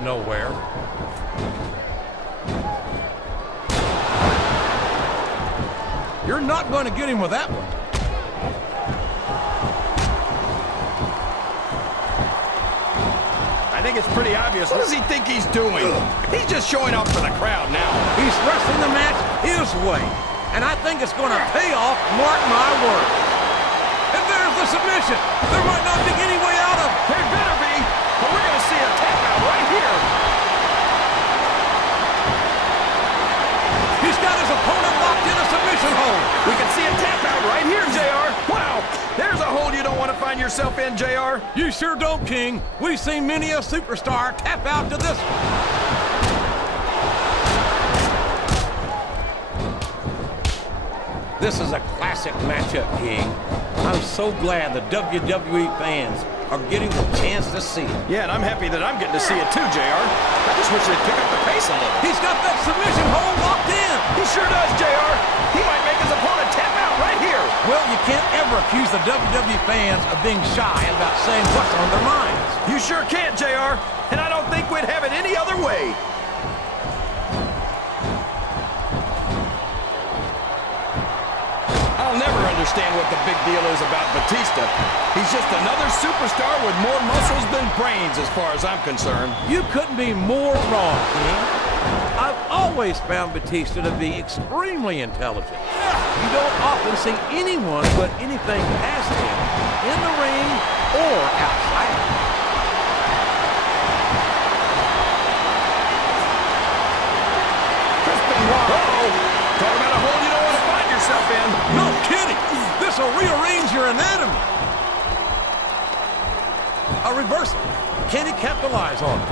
went nowhere. You're not going to get him with that one. I think it's pretty obvious. What does he think he's doing? He's just showing off for the crowd now. He's wrestling the match his way, and I think it's going to pay off, mark my words. And there's the submission. There might not be any way out of it. There better be, but we're going to see a tap out right here. He's got his opponent locked in a submission hold. We can see a tap out right here, JR. Wow, there's a hold you don't want to find yourself in, JR. You sure don't, King. We've seen many a superstar tap out to this one. This is a classic matchup, King. I'm so glad the WWE fans are getting the chance to see it. Yeah, and I'm happy that I'm getting to see it too, JR. I just wish they'd pick up the pace a little. He's got that submission hold locked in. He sure does, JR. He might make his opponent tap out right here. Well, you can't ever accuse the WWE fans of being shy about saying what's on their minds. You sure can't, JR. And I don't think we'd have it any other way. I'll never understand what the big deal is about Batista. He's just another superstar with more muscles than brains as far as I'm concerned. You couldn't be more wrong, King. I've always found Batista to be extremely intelligent. You don't often see anyone put anything past him in the ring or outside of it. Chris Benoit. Talk about a hole you don't want to find yourself in. No kidding. This will rearrange your anatomy. A reversal. Can he capitalize on it?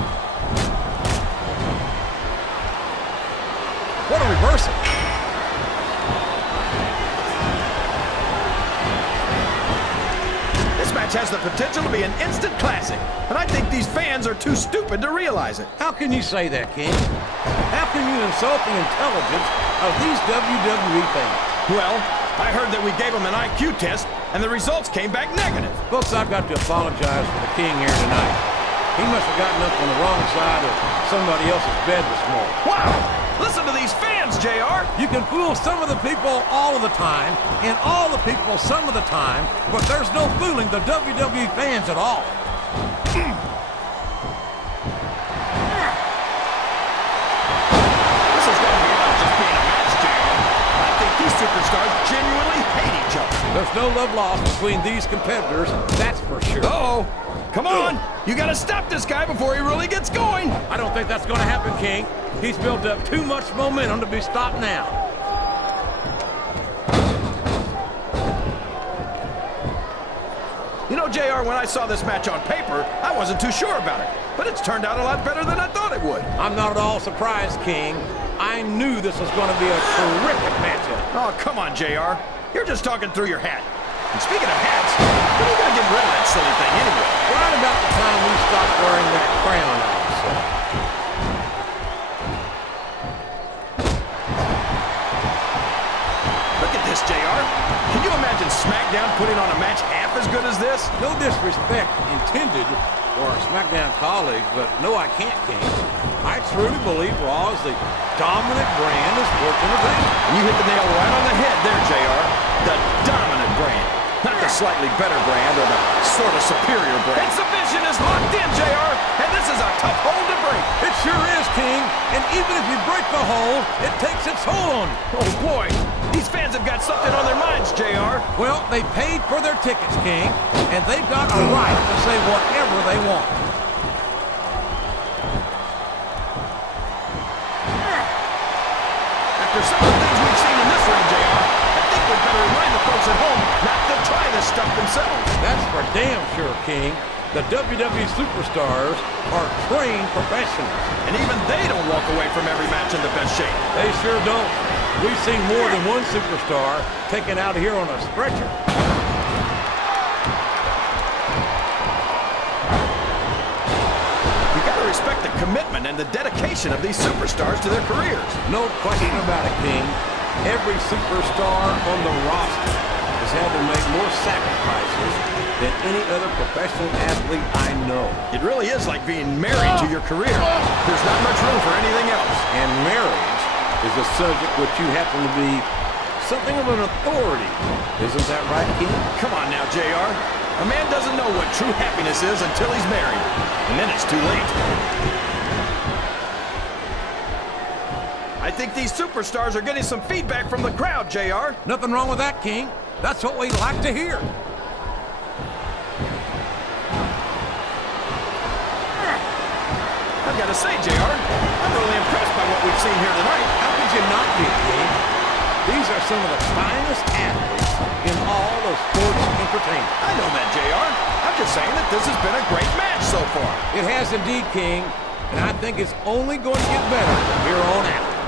What a reversal. This match has the potential to be an instant classic, and I think these fans are too stupid to realize it. How can you say that, King? How can you insult the intelligence of these WWE fans? Well, I heard that we gave them an IQ test, and the results came back negative. Folks, I've got to apologize for the King here tonight. He must have gotten up on the wrong side of somebody else's bed this morning. Wow! Listen to these fans, JR! You can fool some of the people all of the time, and all the people some of the time, but there's no fooling the WWE fans at all. This is going to be about just being a match, JR. I think these superstars genuinely hate each other. There's no love lost between these competitors, that's for sure. Uh-oh! Come on! You gotta stop this guy before he really gets going! I don't think that's going to happen, King. He's built up too much momentum to be stopped now. You know, JR, when I saw this match on paper, I wasn't too sure about it. But it's turned out a lot better than I thought it would. I'm not at all surprised, King. I knew this was going to be a terrific matchup. Oh, come on, JR. You're just talking through your hat. And speaking of hats, when are you going to get rid of that silly thing anyway? Right about the time we stopped wearing that crown, I would say. Look at this, JR. Can you imagine Smackdown putting on a match half as good as this? No disrespect intended for our Smackdown colleagues, but no, I can't, King. I truly believe Raw is the dominant brand of sports entertainment. And you hit the nail right on the head there, JR. The dominant brand. Not the slightly better brand or the sort of superior brand. And submission is locked in, JR. And this is a tough hold to break. It sure is, King. And even if you break the hold, it takes its toll on you. Oh, boy. These fans have got something on their minds, JR. Well, they paid for their tickets, King, and they've got a right to say whatever they want. After some of the things we've seen in this ring, JR, I think we'd better remind the folks at home not to try this stuff themselves. That's for damn sure, King. The WWE superstars are trained professionals. And even they don't walk away from every match in the best shape. They sure don't. We've seen more than one superstar taken out of here on a stretcher. You gotta respect the commitment and the dedication of these superstars to their careers. No question about it, King. Every superstar on the roster is has had to make more sacrifices than any other professional athlete I know. It really is like being married to your career. There's not much room for anything else. And marriage is a subject which you happen to be something of an authority. Isn't that right, King? Come on now, JR. A man doesn't know what true happiness is until he's married. And then it's too late. I think these superstars are getting some feedback from the crowd, JR. Nothing wrong with that, King. That's what we like to hear. I've got to say, JR, I'm really impressed by what we've seen here tonight. How could you not be, King? These are some of the finest athletes in all of sports entertainment. I know that, JR. I'm just saying that this has been a great match so far. It has indeed, King, and I think it's only going to get better from here on out.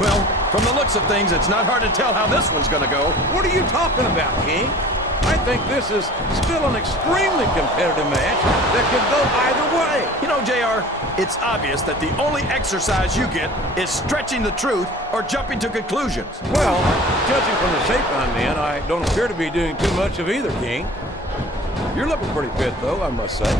Well, from the looks of things, it's not hard to tell how this one's going to go. What are you talking about, King? I think this is still an extremely competitive match that could go either way. You know, JR, it's obvious that the only exercise you get is stretching the truth or jumping to conclusions. Well, judging from the shape I'm in, I don't appear to be doing too much of either, King. You're looking pretty fit, though, I must say.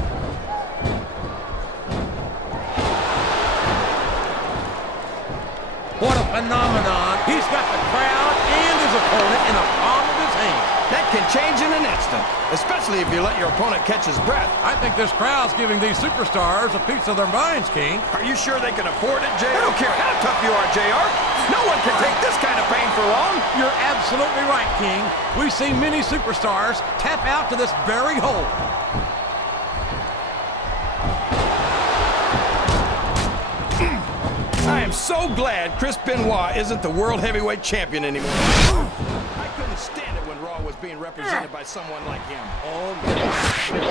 What a phenomenon. He's got the crowd and his opponent in the palm of his hand. That can change in an instant, especially if you let your opponent catch his breath. I think this crowd's giving these superstars a piece of their minds, King. Are you sure they can afford it, JR? I don't care how tough you are, JR. No one can take this kind of pain for long. You're absolutely right, King. We've seen many superstars tap out to this very hole. I am so glad Chris Benoit isn't the World Heavyweight Champion anymore. I couldn't stand it when Raw was being represented by someone like him. Oh, yes. Who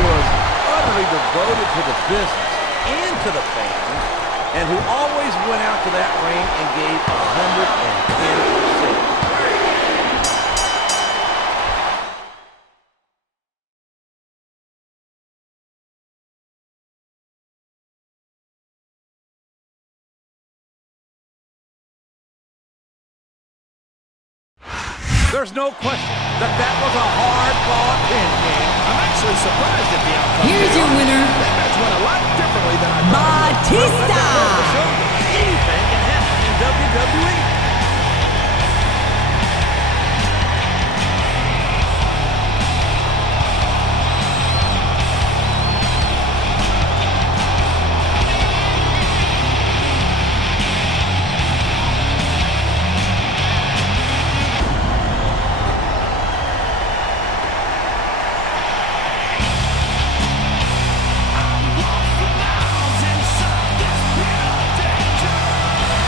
was utterly devoted to the business and to the fans, and who always went out to that ring and gave 110%. There's no question that was a hard-fought pin, King. I'm actually surprised at the outcome. Here's your winner, That match went a lot differently than I thought. Batista. Anything can happen in WWE.